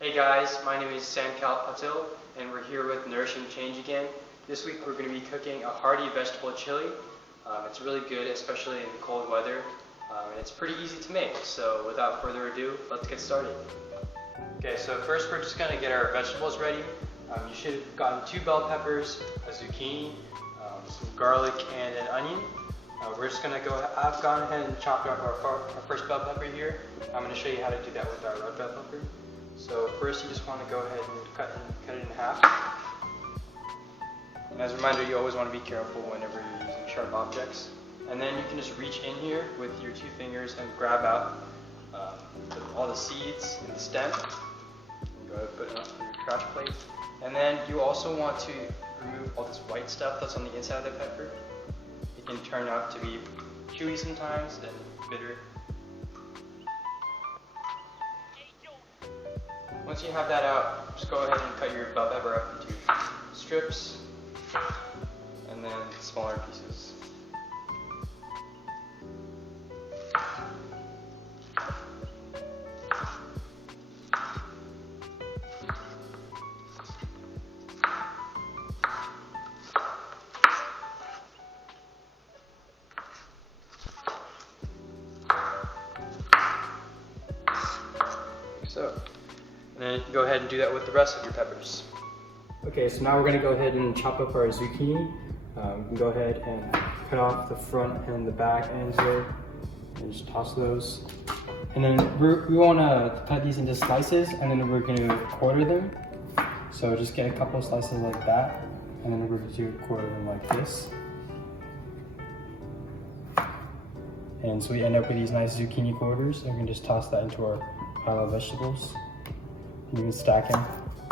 Hey guys, my name is Sankal Patil and we're here with Nourishing Change again. This week we're going to be cooking a hearty vegetable chili. It's really good, especially in cold weather, and it's pretty easy to make. So without further ado, let's get started. Okay, so first we're just going to get our vegetables ready. You should have gotten 2 bell peppers, a zucchini, some garlic, and an onion. We're just going to I've gone ahead and chopped up our first bell pepper here. I'm going to show you how to do that with our red bell pepper. So first you just want to go ahead and cut it in half. And as a reminder, you always want to be careful whenever you're using sharp objects. And then you can just reach in here with your 2 fingers and grab out all the seeds in the stem. Go ahead and put it on your trash plate. And then you also want to remove all this white stuff that's on the inside of the pepper. It can turn out to be chewy sometimes and bitter. Once you have that out, just go ahead and cut your bell pepper up into strips and then smaller pieces. And then go ahead and do that with the rest of your peppers. Okay, so now we're going to go ahead and chop up our zucchini. We can go ahead and cut off the front and the back ends here and just toss those. And then we want to cut these into slices, and then we're going to quarter them. So just get a couple of slices like that, and then we're going to quarter them like this. And so we end up with these nice zucchini quarters, and we can just toss that into our pile of vegetables. You can stack them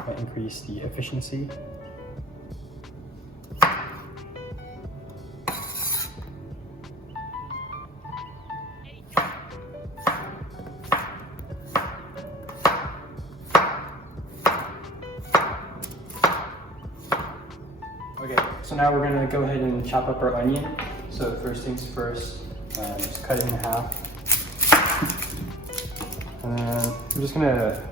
and increase the efficiency. Okay, so now we're going to go ahead and chop up our onion. So first things first, just cut it in half. And then we're just going to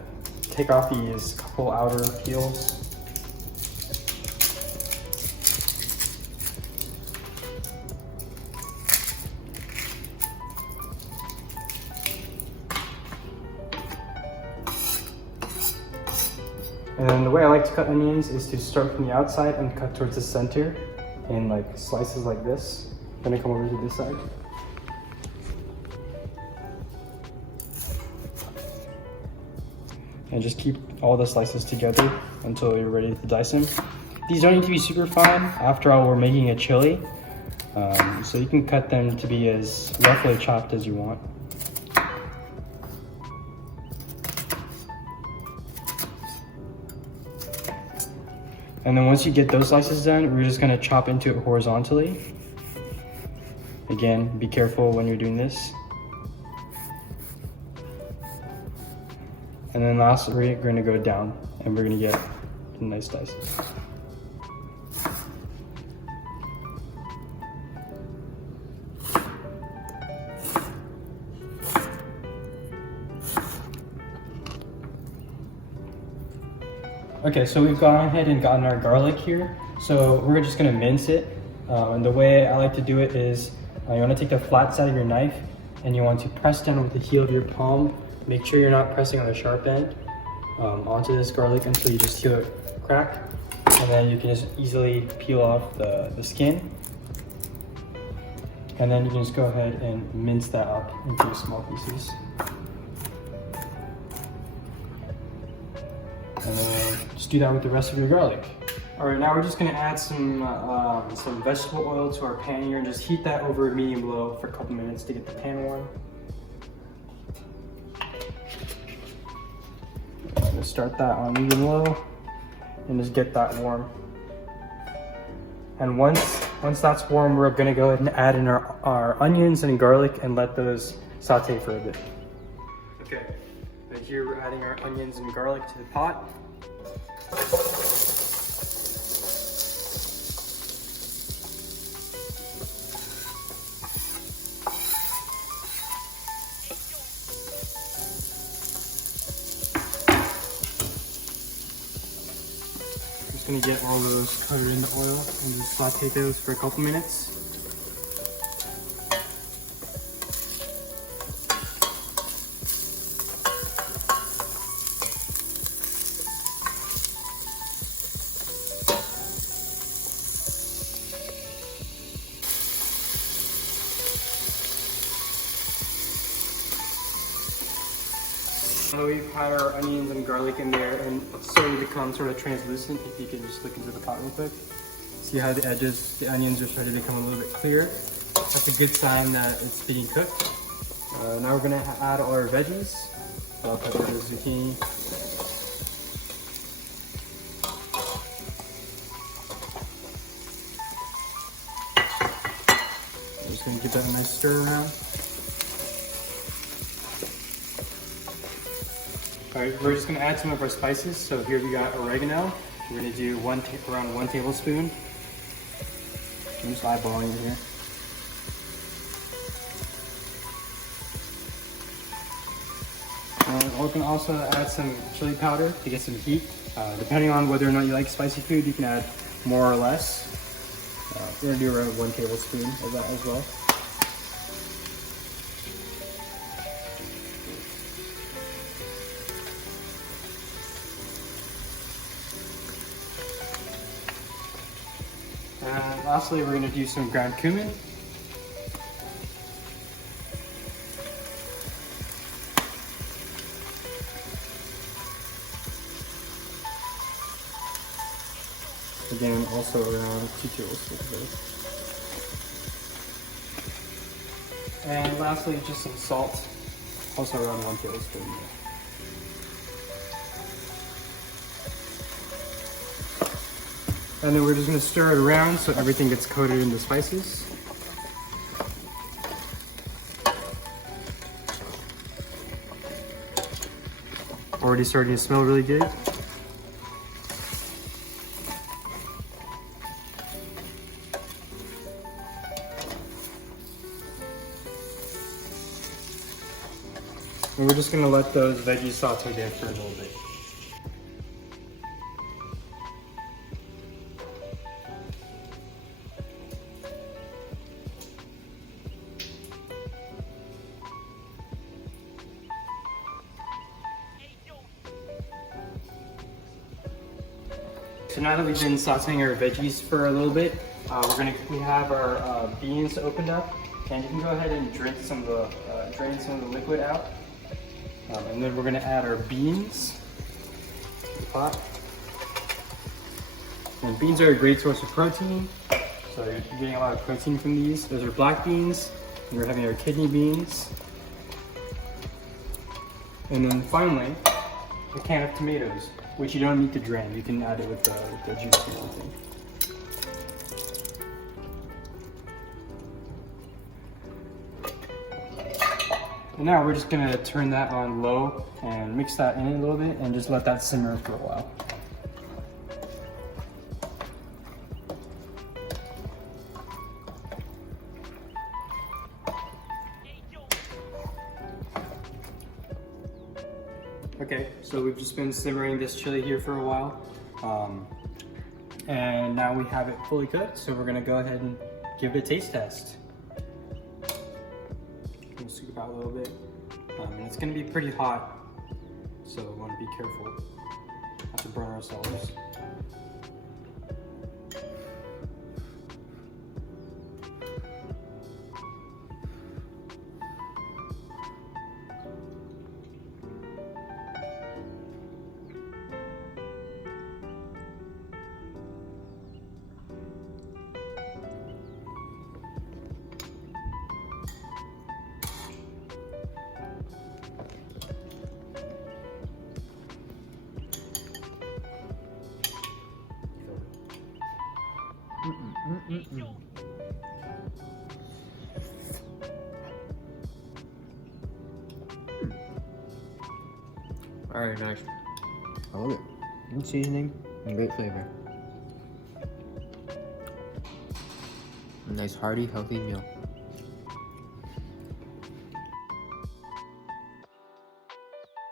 take off these couple outer peels. And then the way I like to cut onions is to start from the outside and cut towards the center in like slices like this. Then I come over to this side. And just keep all the slices together until you're ready to dice them. These don't need to be super fine. After all, we're making a chili. So you can cut them to be as roughly chopped as you want. And then once you get those slices done, we're just gonna chop into it horizontally. Again, be careful when you're doing this. And then last, we're going to go down and we're going to get nice dices. Okay, so we've gone ahead and gotten our garlic here. So we're just going to mince it. And the way I like to do it is you want to take the flat side of your knife and you want to press down with the heel of your palm. Make sure you're not pressing on the sharp end onto this garlic until you just feel it crack. And then you can just easily peel off the skin. And then you can just go ahead and mince that up into small pieces. And then just do that with the rest of your garlic. All right, now we're just gonna add some vegetable oil to our pan here and just heat that over medium low for a couple minutes to get the pan warm. Start that on medium low and just get that warm. And once that's warm, we're gonna go ahead and add in our onions and garlic and let those saute for a bit. Okay, and here we're adding our onions and garlic to the pot. just gonna get all those covered in the oil and just saute those for a couple minutes. Now we've had our onions and garlic in there and it's starting to become sort of translucent. If you can just look into the pot real quick. See how the edges, the onions are starting to become a little bit clear. That's a good sign that it's being cooked. Now we're gonna add all our veggies. Bell peppers, zucchini. I'm just gonna give that a nice stir around. Alright, we're just gonna add some of our spices. So here we got oregano. We're gonna do around 1 tablespoon. I'm just eyeballing it here. We're gonna also add some chili powder to get some heat. Depending on whether or not you like spicy food, you can add more or less. We're gonna do around 1 tablespoon of that as well. And lastly, we're going to do some ground cumin. Again, also around 2 tablespoons of this. And lastly, just some salt, also around 1 tablespoon. And then we're just going to stir it around so everything gets coated in the spices. Already starting to smell really good. And we're just going to let those veggies saute there for a little bit. So now that we've been sauteing our veggies for a little bit, we have our beans opened up, and you can go ahead and drain some of the liquid out. And then we're going to add our beans to the pot. And beans are a great source of protein, so you're getting a lot of protein from these. Those are black beans, and we're having our kidney beans. And then finally, a can of tomatoes, which you don't need to drain. You can add it with the juice or something. And now we're just gonna turn that on low and mix that in a little bit and just let that simmer for a while. Okay, so we've just been simmering this chili here for a while. And now we have it fully cooked, so we're gonna go ahead and give it a taste test. We'll scoop out a little bit. And it's gonna be pretty hot, so we wanna be careful not to burn ourselves. Alright, nice. I love it. Good seasoning and great flavor. A nice, hearty, healthy meal.